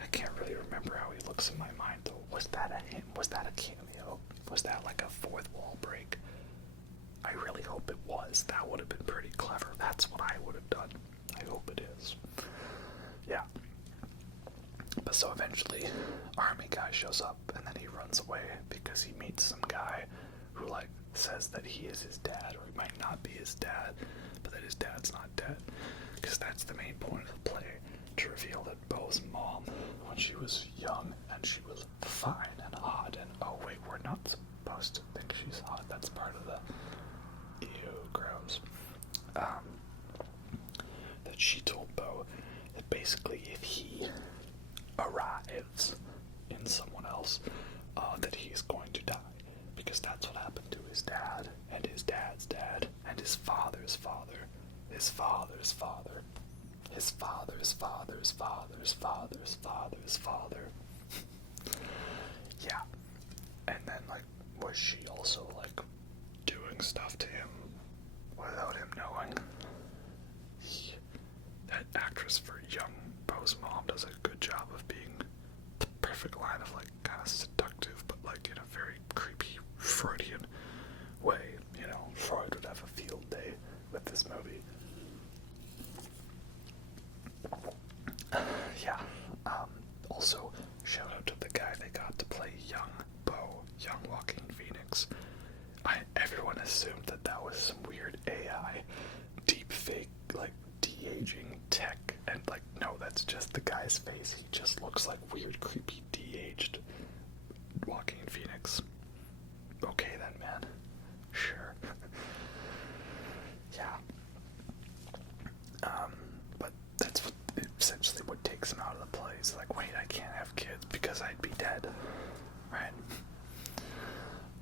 I can't really remember how he looks in my mind, though. Was that a him? Was that a cameo? Was that like a fourth wall break? I really hope it was. That would have been pretty clever. That's what I would have done. I hope it is. Yeah. But so eventually, army guy shows up, and then he runs away because he meets some guy who, like, says that he is his dad, or he might not be his dad, but that his dad's not dead. Because that's the main point of the play, to reveal that Beau's mom, when she was young, and she was fine and hot, and oh wait, we're not supposed to think she's hot. That's part of the ew, gross. That she told Beau that basically if he arrives in someone else, that he's going to die, because that's what happened to his dad, and his dad's dad, and his father's father, his father's father, his father's father's father's father's father's father. Yeah. And then, like, was she also, like, doing stuff to him without him knowing? That actress for young Beau's mom does a good job of being the perfect line of, like, kind of seductive, but, like, in a very creepy Freudian way. You know, Freud would have a field day with this movie. Yeah. Also, shout out to the guy just the guy's face. He just looks like weird, creepy, de-aged Joaquin Phoenix. Okay then, man. Sure. Yeah. But that's essentially what takes him out of the play. He's like, wait, I can't have kids because I'd be dead. Right?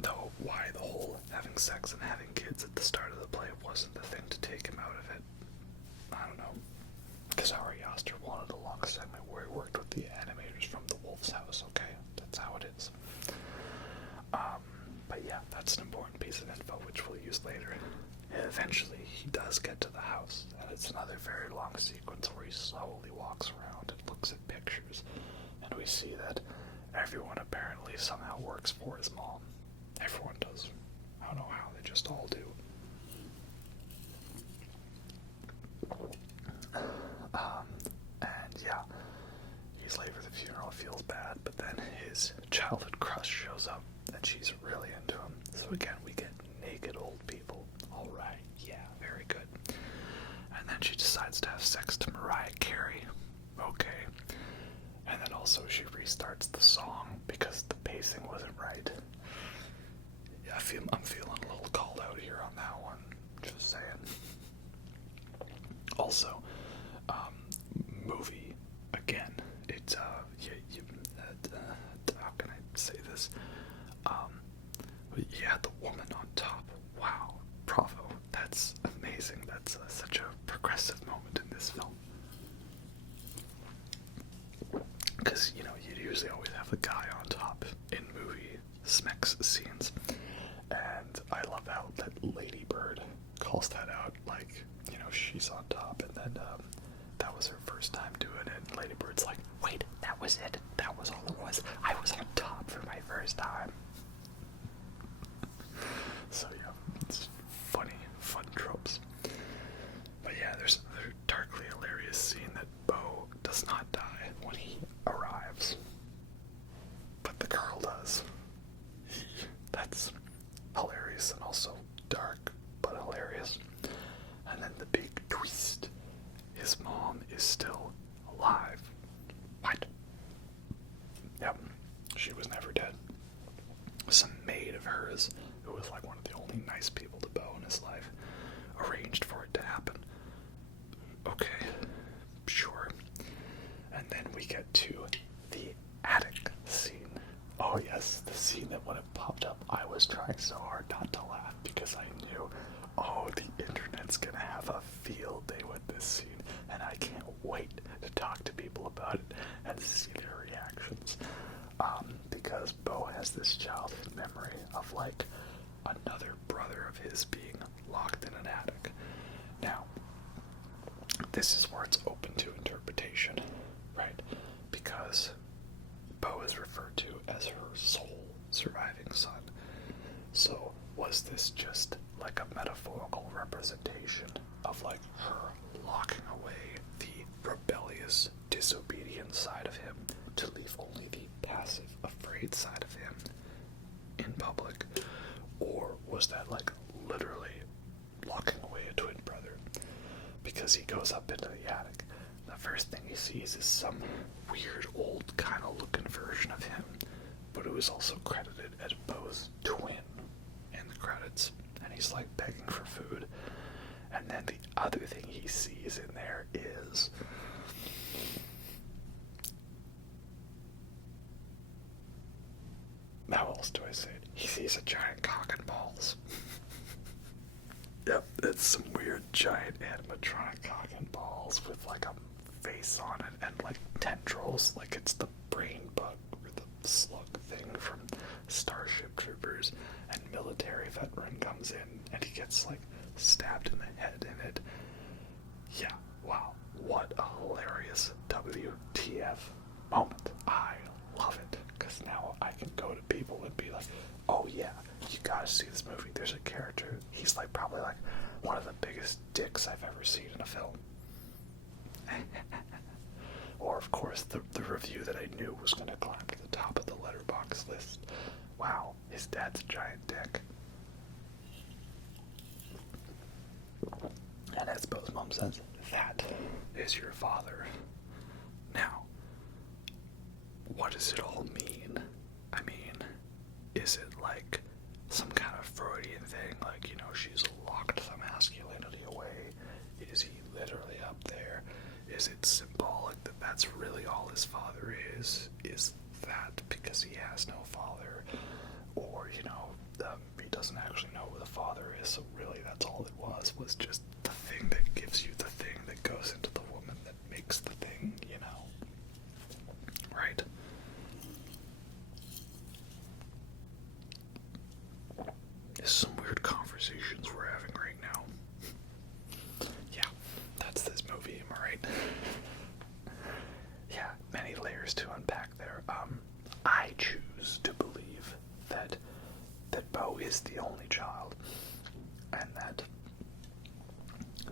Though, why the whole having sex and having kids at the start of the play wasn't the thing to take him out of it, I don't know. Because Ari Aster wanted a long segment where he worked with the animators from The Wolf's House, okay? That's how it is. But yeah, that's an important piece of info which we'll use later. Eventually, he does get to the house, and it's another very long sequence where he slowly walks around and looks at pictures, and we see that everyone apparently somehow works for his mom. Everyone does. I don't know how, they just all do. And yeah, he's late for the funeral, feels bad, but then his childhood crush shows up, and she's really into him. So again, we get naked old people. Alright, yeah, very good. And then she decides to have sex to Mariah Carey. Okay. And then also she restarts the song because the pacing wasn't right. Yeah, I'm feeling a little called out here on that one. Just saying. Also, movie, again, it's, how can I say this? Yeah, the woman on top. Wow, bravo. That's amazing. That's such a progressive moment in this film. Because, you usually always have the guy on top in movie smex scenes. And I love how that Lady Bird calls that out, like, she's on top, and then that was her first time doing it, and Lady Bird's like, wait, that was it? That was all it was? I was on top for my first time. So yeah, it's fun tropes. But yeah, there's another darkly hilarious scene that Beau does not die when he arrives. But the girl does. That's hilarious and also dark, but hilarious. And then the big twist. His mom is still alive. What? Yep. She was never dead. Some maid of hers, who was like one of the only nice people to Beau in his life, arranged for it to happen. Okay. Sure. And then we get to the attic scene. Oh yes, the scene that when it popped up, I was trying so hard not to laugh because I knew, oh, the internet's gonna have a field day with this scene, and I can't wait to talk to people about it and see their reactions. Because Beau has this childhood memory of like another brother of his being locked in an attic. Now, this is where it's open to interpretation, right? Because Beau is referred to as her sole surviving son. So was this just like a metaphorical representation of like her locking away the rebellious, disobedient side of him to leave only the passive, afraid side of him in public? Or was that like literally locking away a twin brother? Because he goes up into the attic, the first thing he sees is some weird old kind of looking version of him, but it was also credited as Beau's twin in the credits, and he's like begging for food. And then the other thing he sees in there is how else do I say it? He sees a giant cock and balls. Yep, it's some weird giant animatronic cock and balls with like a face on it and like tendrils, like it's the brain bug or the slug thing from Starship Troopers, and military veteran comes in and he gets like stabbed in the head in it. Yeah, wow, what a hilarious WTF moment. I love it, because now I can go to people and be like, oh yeah, you gotta see this movie. There's a character, he's like probably like one of the biggest dicks I've ever seen in a film. Or of course the review that I knew was going to climb to the top of the letterbox list. Wow, his dad's a giant dick. And as Beau's mom says, that is your father. Now, what does it all mean? I mean, is it like some kind of Freudian thing, like, you know, she's locked the masculinity away? Is he literally up there? Is it symbolic that that's really all his father is? Is that because he has no father? Or, you know, he doesn't actually know who the father is, so really that's all it was just the thing that gives you the thing that goes into the woman that makes the thing, you know? Right? There's some weird conversations we're having right now. Yeah, that's this movie, am I right? Yeah, many layers to unpack there. I choose to believe that Beau is the only child, and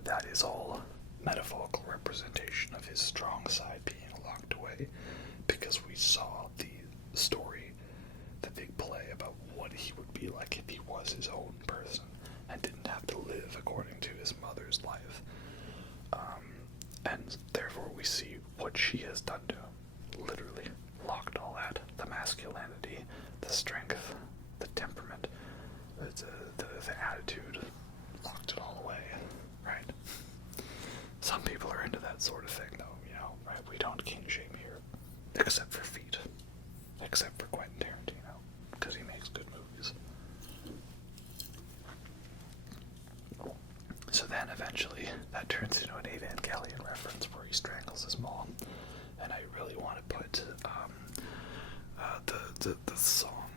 that is all metaphorical representation of his strong side being locked away, because we saw the story, the big play about what he would be like if he was his own person and didn't have to live according to his mother's life. And therefore we see what she has done to him. Literally locked all that. The masculinity, the strength, the temperament, the attitude, locked it all away, right? Some people are into that sort of thing, though, you know, right? We don't king shame here, except for feet, except for Quentin Tarantino, because he makes good movies. So then eventually that turns into an Evangelion reference where he strangles his mom, and I really want to put the song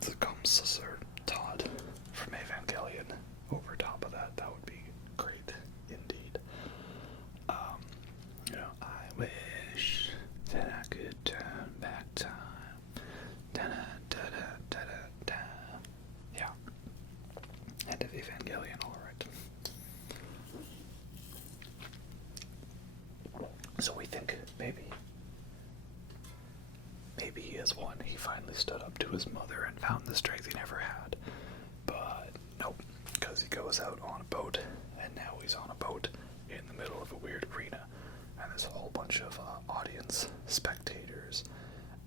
"The Comes Todd" from Evangelion over top of that. That would be great indeed. You know, I wish that I could turn back time. Da-da-da-da-da-da. Yeah. End of Evangelion, alright. So we think maybe he is one. He finally stood up to his mother and found the strength he never had. But nope, because he goes out on a boat, and now he's on a boat in the middle of a weird arena, and there's a whole bunch of audience spectators,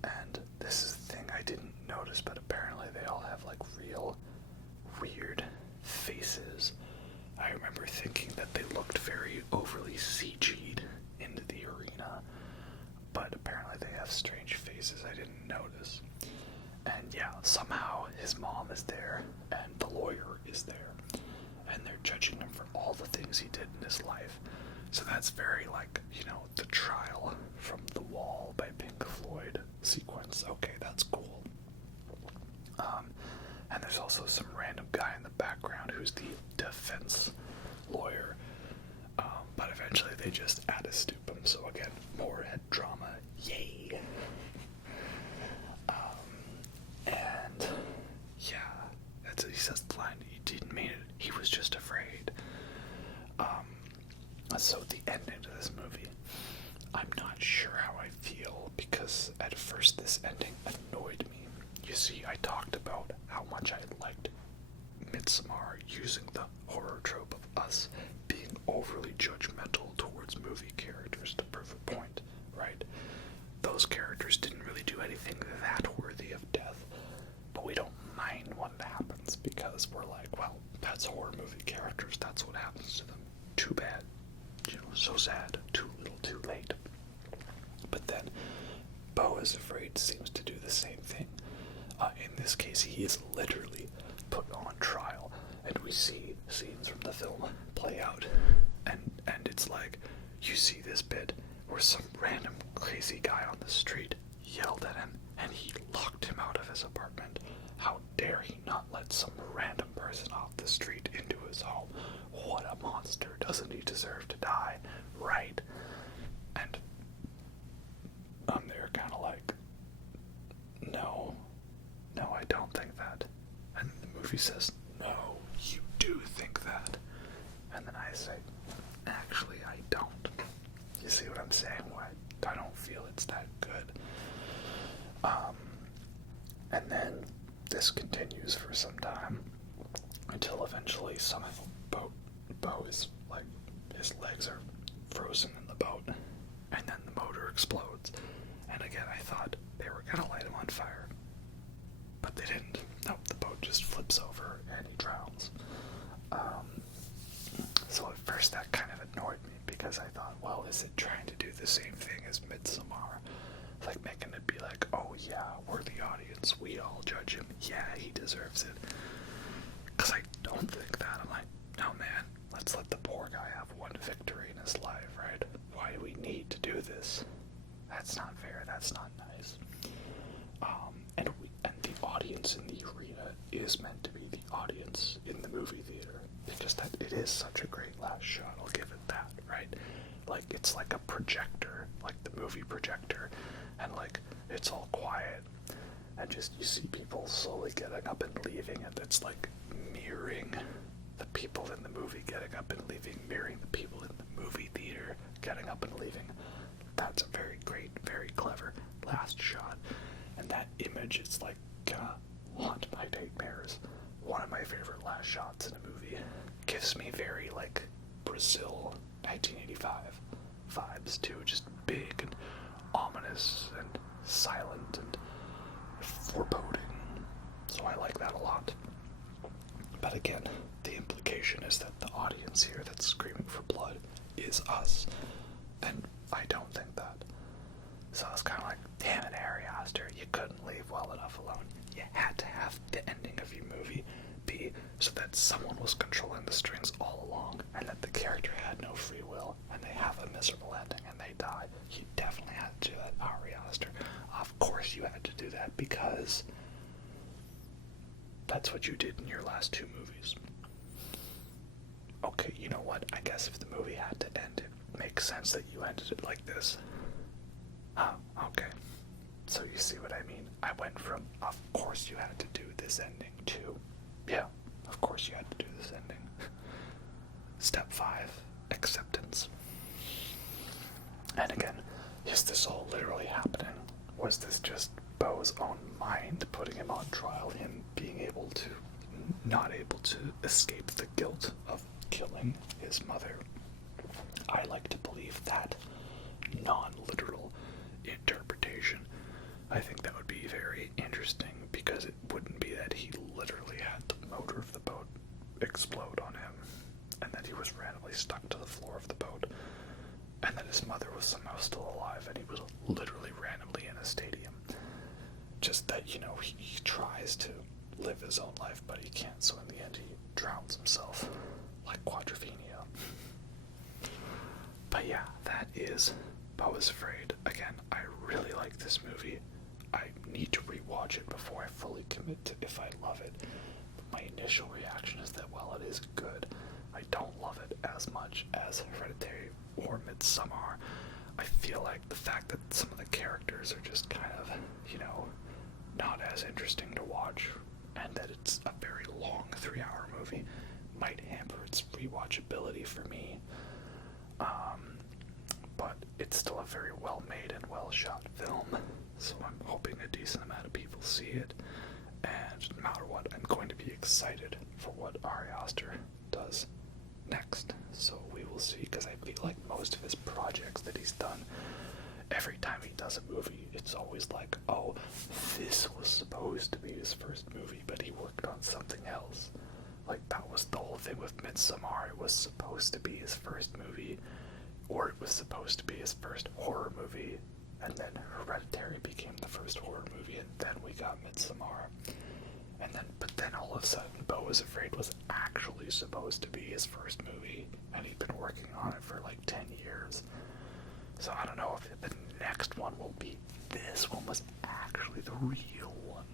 and this is the thing I didn't notice, but apparently they all have like real weird faces. I remember thinking that they looked very overly CG'd into the arena, but apparently they have strange faces I didn't notice. And yeah, somehow his mom is there, and the lawyer is there, and they're judging him for all the things he did in his life. So that's very like, you know, the Trial from the Wall by Pink Floyd sequence. Okay, that's cool. And there's also some random guy in the background who's the defense lawyer. But eventually they just out-stoop him. So again, more head drama. Yay! And yeah, he says the line, he didn't mean it. He was just afraid. So the ending to this movie, I'm not sure how I feel, because at first this ending annoyed me. You see, I talked about how much I liked Midsommar using the horror trope of us being overly judgmental towards movie characters to prove a point, right? Those characters didn't really do anything that worthy of death, but we don't mind when it happens, because we're like, well, that's horror movie characters, that's what happens to them. Too bad. You know, so sad. Too little, too late. But then, Beau is Afraid seems to do the same thing. In this case, he is literally put on trial, and we see scenes from the film play out, and it's like, you see this bit where some random crazy guy on the street yelled at him, and he locked him out of his apartment. How dare he not let some random person off the street into his home? What a monster. Doesn't he deserve to die? Right? And I'm there kind of like, no, I don't think that. And the movie says, no, you do think that. And then I say, actually, I don't. You see what I'm saying? I don't feel it's that good. And then this continues for some time until eventually somehow Beau is like, his legs are frozen in the boat, and then explodes. And again, I thought they were gonna light him on fire, but they didn't. Nope, the boat just flips over and he drowns. So at first that kind of annoyed me, because I thought, well, is it trying to do the same thing as Midsommar? Like making it be like, oh yeah, we're the audience, we all judge him, yeah, he deserves it. Because I don't think that. I'm like, no man, let's let the poor guy have one victory in his life, right? Why do we need to do this? That's not fair, that's not nice. And the audience in the arena is meant to be the audience in the movie theater, because that it is such a great last shot, I'll give it that, right? Like, it's like a projector, like the movie projector, and like, it's all quiet, and just, you see people slowly getting up and leaving, and it's like mirroring the people in the movie getting up and leaving, mirroring the people in the movie theater getting up and leaving. That's a very great, very clever last shot, and that image is like gonna haunt my nightmares. One of my favorite last shots in a movie. Gives me very like Brazil 1985 vibes too, just big and ominous and silent and foreboding. So I like that a lot. But again, the implication is that the audience here that's screaming for blood is us, and I don't think that. So I was kind of like, damn it, Ari Aster, you couldn't leave well enough alone. You had to have the ending of your movie be so that someone was controlling the strings all along, and that the character had no free will, and they have a miserable ending and they die. You definitely had to do that, Ari Aster. Of course you had to do that, because that's what you did in your last two movies. Okay, you know what? I guess if the movie had to end, it makes sense that you ended it like this. Oh, okay. So you see what I mean? I went from, of course you had to do this ending, to, yeah, of course you had to do this ending. Step 5, acceptance. And again, is this all literally happening? Was this just Beau's own mind putting him on trial, him being not able to escape the guilt of killing his mother? I like to believe that non-literal interpretation. I think that would be very interesting, because it wouldn't be that he literally had the motor of the boat explode on him, and that he was randomly stuck to the floor of the boat, and that his mother was somehow still alive, and he was literally randomly in a stadium. Just that, you know, he tries to live his own life, but he can't, so in the end he drowns himself, like Quadrophenia. But yeah, that is Beau is Afraid. Again, I really like this movie. I need to rewatch it before I fully commit to if I love it. But my initial reaction is that while it is good, I don't love it as much as Hereditary or Midsommar. I feel like the fact that some of the characters are just kind of, you know, not as interesting to watch, and that it's a very long 3-hour movie, might hamper its rewatchability for me. But it's still a very well-made and well-shot film, so I'm hoping a decent amount of people see it, and no matter what, I'm going to be excited for what Ari Aster does next. So we will see, because I feel like most of his projects that he's done, every time he does a movie, it's always like, oh, this was supposed to be his first movie, but he worked on something else. Like, that was the whole thing with Midsommar. It was supposed to be his first movie, or it was supposed to be his first horror movie, and then Hereditary became the first horror movie, and then we got Midsommar. But then all of a sudden, Beau is Afraid was actually supposed to be his first movie, and he'd been working on it for like 10 years. So I don't know if the next one will be this one was actually the real one.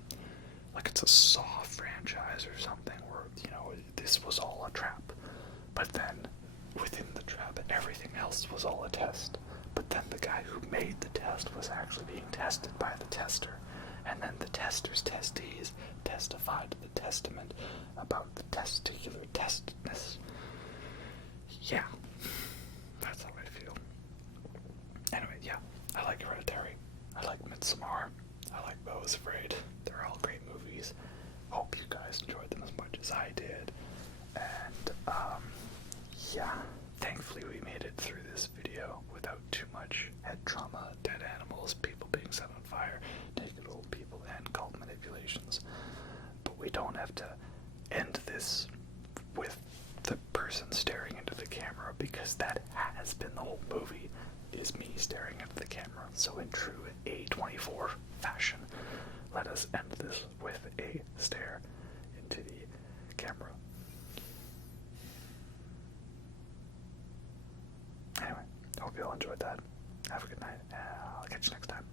Like it's a Saw franchise or something, where, you know, this was all a trap. But then, within the trap, everything else was all a test. But then the guy who made the test was actually being tested by the tester. And then the tester's testees testified to the testament about the testicular testedness. Yeah, that's how I feel. Anyway, yeah, I like Hereditary. I like Midsommar. I like Beau is Afraid. They're all great movies. Hope you guys enjoyed them as much as I did. And, yeah, thankfully we made it through this video without too much head trauma, dead animals, people being set on fire, naked old people, and cult manipulations. But we don't have to end this with the person staring into the camera, because that has been the whole movie, is me staring into the camera. So in true A24 fashion, let us end this with a stare into the camera. Anyway, hope you all enjoyed that. Have a good night. I'll catch you next time.